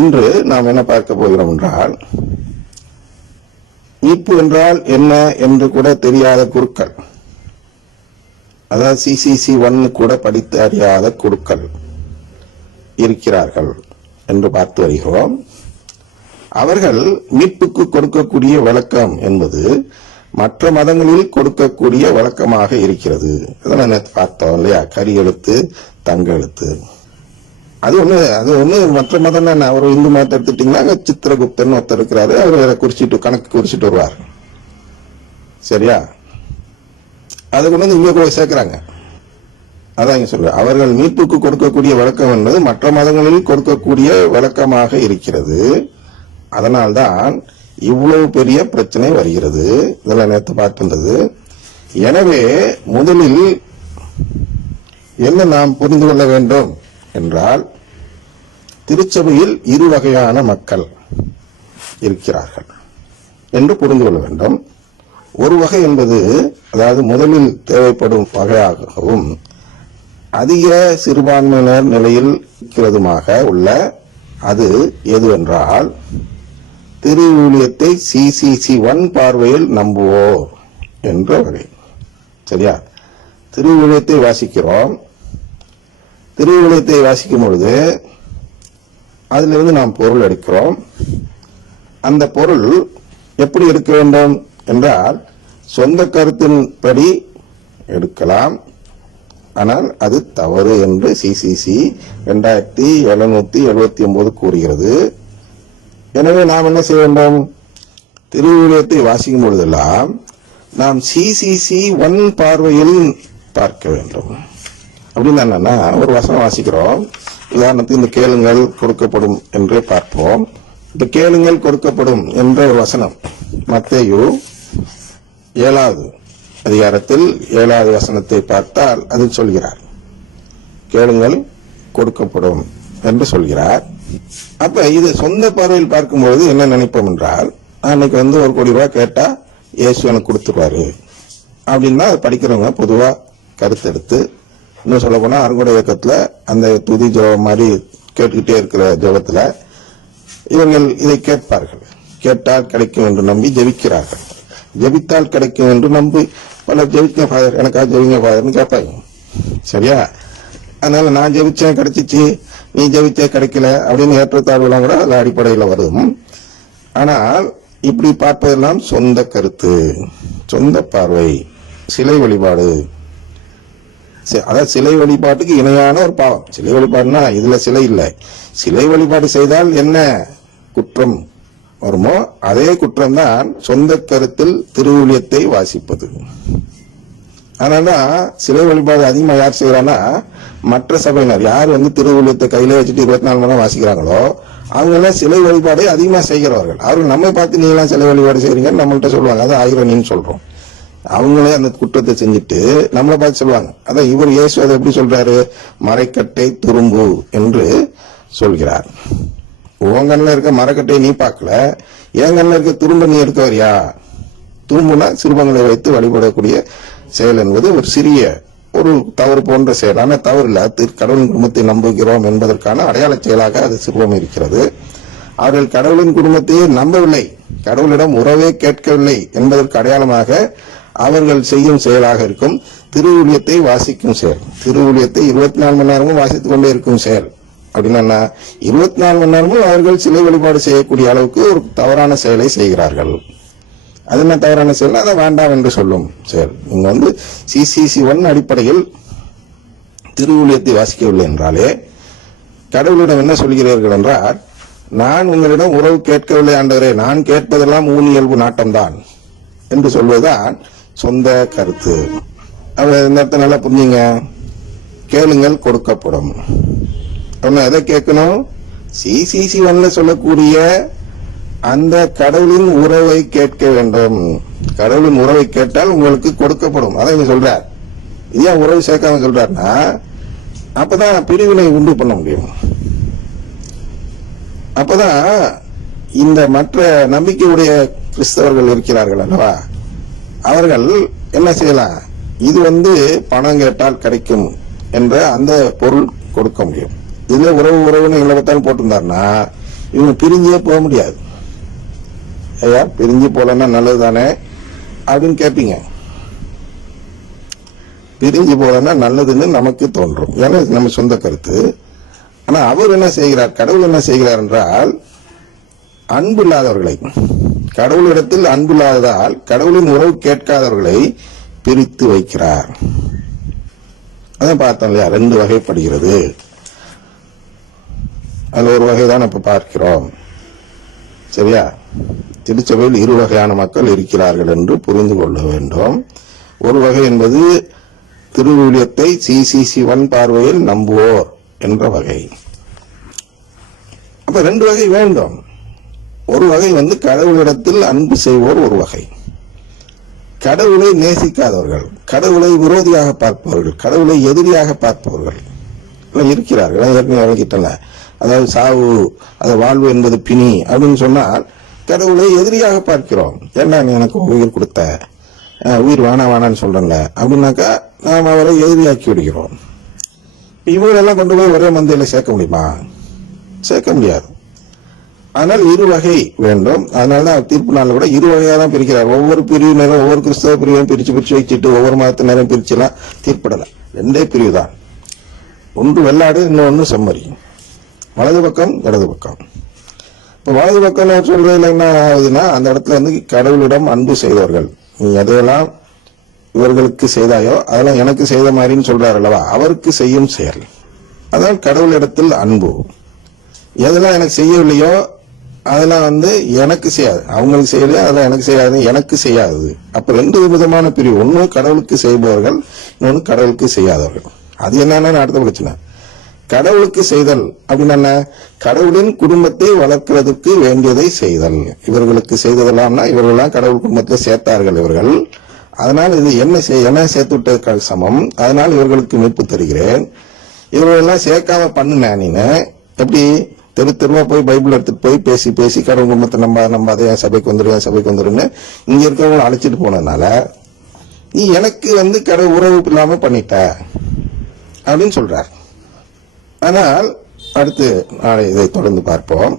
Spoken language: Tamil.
இன்று நாம் என்ன பார்க்க போகிறோம் என்றால் மீட்பு என்றால் என்ன என்று கூட தெரியாத குருக்கள். அதாவது சிசிசி ஒன் கூட படித்து அறியாத குருக்கள் இருக்கிறார்கள் என்று பார்த்து வருகிறோம். அவர்கள் மீட்புக்கு கொடுக்கக்கூடிய விளக்கம் என்பது மற்ற மதங்களில் கொடுக்கக்கூடிய வழக்கமாக இருக்கிறது. அதை பார்த்தோம் இல்லையா? கரி எழுத்து தங்க எழுத்து அது ஒண்ணு அது ஒண்ணு மற்ற மதம் தானே ஒரு இந்து மதத்தை எடுத்துட்டீங்கன்னா அங்க சித்திரகுப்தன் ஒருத்தர் இருக்கிறாரு. அவர் வேற குறிச்சிட்டு கணக்கு குறிச்சிட்டு வருவார். சரியா? அது கொண்டு வந்து இங்கே கூட சேர்க்கிறாங்க. அதான் இங்க சொல்ற அவர்கள் மீட்புக்கு கொடுக்கக்கூடிய விளக்கம் என்பது மற்ற மதங்களில் கொடுக்கக்கூடிய வழக்கமாக இருக்கிறது. அதனால்தான் இவ்வளவு பெரிய பிரச்சனை வருகிறது. இதெல்லாம் நேற்று பார்க்கின்றது எனவே முதலில் என்ன நாம் புரிந்து கொள்ள வேண்டும்? என்றால் திருச்சபையில் இரு வகையான மக்கள் இருக்கிறார்கள். என்று புரிந்து கொள்ள வேண்டும். ஒரு வகை என்பது அதாவது முதலில் தேவைப்படும் வகையாகவும் அதிக சிறுபான்மையினர் நிலையில் இருக்கிறதுமாக உள்ள அது எதுவென்றால் திருவிழியத்தை சிசிசி ஒன் பார்வையில் நம்புவோர் என்ற வகை. சரியா? திருவிழியத்தை வாசிக்கிறோம். திரு வாசிக்கும் பொழுது அதிலிருந்து நாம் பொருள் எடுக்கிறோம். அந்த பொருள் எப்படி எடுக்க வேண்டும் என்றால் சொந்த கருத்தின்படி எடுக்கலாம். ஆனால் அது தவறு என்று சிசிசி இரண்டாயிரத்தி எழுநூத்தி எழுபத்தி ஒன்பது கூறுகிறது. எனவே நாம் என்ன செய்ய வேண்டும்? திருவிழியத்தை வாசிக்கும் பொழுதெல்லாம் நாம் சிசிசி ஒன் பார்வையில் பார்க்க வேண்டும். அப்படின்னு என்னன்னா ஒரு வசனம் வாசிக்கிறோம். உதாரணத்துக்கு இந்த கேளுங்கள் கொடுக்கப்படும் என்று பார்ப்போம். இந்த கேளுங்கள் கொடுக்கப்படும் என்ற ஒரு வசனம். மத்தேயு ஏழாவது அதிகாரத்தில் ஏழாவது வசனத்தை பார்த்தால் அது சொல்கிறார். கேளுங்கள் கொடுக்கப்படும் என்று சொல்கிறார். அப்ப இது சொந்த பார்வையில் பார்க்கும்பொழுது என்ன நினைப்போம் என்றால் அன்னைக்கு வந்து ஒரு கோடி ரூபாய் கேட்டா இயேசு எனக்கு கொடுத்துருவாரு. அப்படின்னா தான் படிக்கிறவங்க பொதுவா கருத்தெடுத்து இன்னும் சொல்ல போனா அருங்கொடை இயக்கத்துல அந்த துதி ஜபம் மாதிரி கேட்டுக்கிட்டே இருக்கிற ஜெபத்துல இவர்கள் இதை கேட்பார்கள். கேட்டால் கிடைக்கும் என்று நம்பி ஜெபிக்கிறார்கள். ஜெபித்தால் கிடைக்கும் என்று நம்பி பல ஜெபிக்க ஃபாதர் எனக்காக ஜெபிங்க ஃபாதர்னு கேட்பாங்க. சரியா? அதனால நான் ஜெபிச்சேன் கிடைச்சிச்சு. நீ ஜெபிச்சே கிடைக்கல அப்படின்னு ஏற்றத்தாழ்வுலாம் கூட அது அடிப்படையில் வரும். ஆனால் இப்படி பார்ப்பதெல்லாம் சொந்த கருத்து சொந்த பார்வை சிலை வழிபாடு. அதாவது சிலை வழிபாட்டுக்கு இணையான ஒரு பாவம். சிலை வழிபாடுனா இதுல சிலை இல்லை. சிலை வழிபாடு செய்தால் என்ன குற்றம் வருமோ அதே குற்றம் தான் சொந்த கருத்தில் திருவுளியத்தை வாசிப்பது. அதனாலதான் சிலை வழிபாடு அதிகமா யார் செய்யறான்னா மற்ற சபையினர். யார் வந்து திருவுளியத்தை கையில வச்சுட்டு இருபத்தி நாலு மணி நேரம் வாசிக்கிறாங்களோ அவங்க எல்லாம் சிலை வழிபாடை அதிகமா செய்கிறவர்கள். அவர்கள் நம்மை பார்த்து நீங்களாம் எல்லாம் சிலை வழிபாடு செய்கிறீங்கன்னு நம்மள்கிட்ட சொல்லுவாங்க. அது ஆயிரம் சொல்றோம். அவங்களே அந்த குற்றத்தை செஞ்சுட்டு நம்மளை பார்த்து சொல்லுவாங்க. அதான் இவர் இயேசு அதை எப்படி சொல்றாரு? மறைக்கட்டை துரும்பு என்று சொல்கிறார். உன் கண்ணில் இருக்க மரக்கட்டையை நீ பார்க்கல. என் கண்ணில் இருக்க துரும்ப நீ எடுக்க வரியா? துரும்புனா சிறுபங்களை வைத்து வழிபடக்கூடிய செயல் என்பது ஒரு சிறிய ஒரு தவறு போன்ற செயல். ஆனால் தவறு இல்லை. கடவுளின் குடும்பத்தை நம்புகிறோம் என்பதற்கான அடையாள செயலாக அது சிறுவம் இருக்கிறது. அவர்கள் கடவுளின் குடும்பத்தையே நம்பவில்லை. கடவுளிடம் உறவே கேட்கவில்லை என்பதற்கு அடையாளமாக அவர்கள் செய்யும் செயலாக இருக்கும். திருவுளியத்தை வாசிக்கும் செயல். திருவுளியத்தை இருபத்தி நாலு மணி நேரமும் வாசித்துக் கொண்டே இருக்கும் செயல். அப்படின்னா இருபத்தி நாலு மணி நேரமும் அவர்கள் சிலை வழிபாடு செய்யக்கூடிய அளவுக்கு ஒரு தவறான செயலை செய்கிறார்கள். அது என்ன தவறான செயல் அதை வேண்டாம் என்று சொல்லும் செயல். இங்க வந்து சிசிசி ஒன் அடிப்படையில் திருவுளியத்தை வாசிக்கவில்லை என்றாலே கடவுளிடம் என்ன சொல்கிறீர்கள் என்றால் நான் உங்களிடம் உறவு கேட்கவில்லை ஆண்டவரே நான் கேட்பதெல்லாம் ஊன் இயல்பு நாட்டம்தான் என்று சொல்வதுதான் சொந்த கருத்து. அவ இந்த இடத்த நல்லா புரிஞ்சுங்க. கேளுங்கள் கொடுக்கப்படும். அவன் எதை கேட்கணும்? சிசிசி ஒன்ல சொல்லக்கூடிய அந்த கடவுளின் உறவை கேட்க வேண்டும். கடவுளின் உறவை கேட்டால் உங்களுக்கு கொடுக்கப்படும். அதான் இவங்க சொல்றார். இது ஏன் உறவு சேர்க்காம சொல்றாருன்னா அப்பதான் பிரிவினை உண்டு பண்ண முடியும். அப்பதான் இந்த மற்ற நம்பிக்கையுடைய கிறிஸ்தவர்கள் இருக்கிறார்கள் அல்லவா? அவர்கள் என்ன செய்யலாம்? இது வந்து பணம் கேட்டால் கிடைக்கும் என்ற அந்த பொருள் கொடுக்க முடியும். இதுல உறவு உறவுன்னு இலவத்தான் போட்டிருந்தாருன்னா இவங்க பிரிஞ்சே போக முடியாது. ஐயா பிரிஞ்சு போலன்னா நல்லது தானே அப்படின்னு கேட்பீங்க பிரிஞ்சு போலன்னா நல்லதுன்னு நமக்கு தோன்றும். ஏன்னா இது நம்ம சொந்த கருத்து. ஆனா அவர் என்ன செய்கிறார்? கடவுள் என்ன செய்கிறார் என்றால் அன்பு இல்லாதவர்களை கடவுளிடத்தில் அன்புள்ளாததால் கடவுளின் உறவு கேட்காதவர்களை பிரித்து வைக்கிறார். அதான் பார்த்தோம் இல்லையா? ரெண்டு வகைப்படுகிறது. அது ஒரு வகை தான் இப்ப பார்க்கிறோம். சரியா? திருச்சபையில் இரு வகையான மக்கள் இருக்கிறார்கள் என்று புரிந்து கொள்ள வேண்டும். ஒரு வகை என்பது திருவிழியத்தை சிசிசி ஒன் பார்வையில் நம்புவோர் என்ற வகை. அப்ப ரெண்டு வகை வேண்டும். ஒரு வகை வந்து கடவுளிடத்தில் அன்பு செய்வோர் ஒரு வகை. கடவுளை நேசிக்காதவர்கள் கடவுளை விரோதியாக பார்ப்பவர்கள் கடவுளை எதிரியாக பார்ப்பவர்கள் இருக்கிறார்கள். ஏற்கனவே விளக்கிட்டன அதாவது சாவு அது வாழ்வு என்பது பிணி அப்படின்னு சொன்னால் கடவுளை எதிரியாக பார்க்கிறோம். ஏன்னா நீ எனக்கு உயிர் கொடுத்த? உயிர் வேணா வேணான்னு சொல்றேன்ல. அப்படின்னாக்கா நாம் அவரை எதிரியாக்கி விடுகிறோம். இவங்களெல்லாம் கொண்டு போய் ஒரே மந்தையில் சேர்க்க முடியுமா? சேர்க்க முடியாது. ஆனால் இரு வகை வேண்டும். அதனால தான் தீர்ப்பு நாள் கூட இரு வகையாக தான் பிரிக்கிறார். ஒவ்வொரு பிரிவினரும் ஒவ்வொரு கிறிஸ்தவ பிரிவையும் பிரிச்சு பிரிச்சு வச்சுட்டு ஒவ்வொரு மதத்தினரும் பிரிச்சுலாம் தீர்ப்பிடல. ரெண்டே பிரிவு தான் ஒன்று வெள்ளாடு இன்னொன்று செம்மறி. வலது பக்கம் இடது பக்கம். இப்போ வலது பக்கம் சொல்றதுல என்ன ஆகுதுன்னா அந்த இடத்துல வந்து கடவுளிடம் அன்பு செய்தவர்கள். நீ எதையெல்லாம் இவர்களுக்கு செய்தாயோ அதெல்லாம் எனக்கு செய்த மாதிரின்னு சொல்றாரு அல்லவா? அவருக்கு செய்யும் செயல். அதான் கடவுளிடத்தில் அன்பு. எதெல்லாம் எனக்கு செய்யவில்லையோ அதெல்லாம் வந்து எனக்கு செய்யாது. அவங்களுக்கு செய்யலையா? அதெல்லாம் எனக்கு செய்யாது எனக்கு செய்யாது. அப்ப ரெண்டு விதமான பிரிவு. ஒன்று கடவுளுக்கு செய்பவர்கள் இன்னொன்று கடவுளுக்கு செய்யாதவர்கள். அது என்னன்னு அடுத்த பிரச்சனை. கடவுளுக்கு செய்தல் அப்படின்னு என்ன? கடவுளின் குடும்பத்தை வளர்க்கிறதுக்கு வேண்டியதை செய்தல். இவர்களுக்கு செய்ததெல்லாம்னா இவர்கள்லாம் கடவுள் குடும்பத்தில் சேர்த்தார்கள் இவர்கள். அதனால் இது என்ன செய்- என்ன சேர்த்து விட்டதுக்கு சமம்? அதனால் இவர்களுக்கு மீட்பு தருகிறேன். இவர்களெல்லாம் சேர்க்காம பண்ணுனேன் நீனு. எப்படி? தெரு தெருவா போய் பைபிள் எடுத்துட்டு போய் பேசி பேசி கடவுள் குடும்பத்தை நம்ம நம்ம என் சபைக்கு வந்துரு என் சபைக்கு வந்துருன்னு இங்க இருக்கிறவங்க அழைச்சிட்டு போனதுனால நீ எனக்கு வந்து கடவுள் உறவு இல்லாம பண்ணிட்ட அப்படின்னு சொல்றார். ஆனால் அடுத்து நாளை இதை தொடர்ந்து பார்ப்போம்.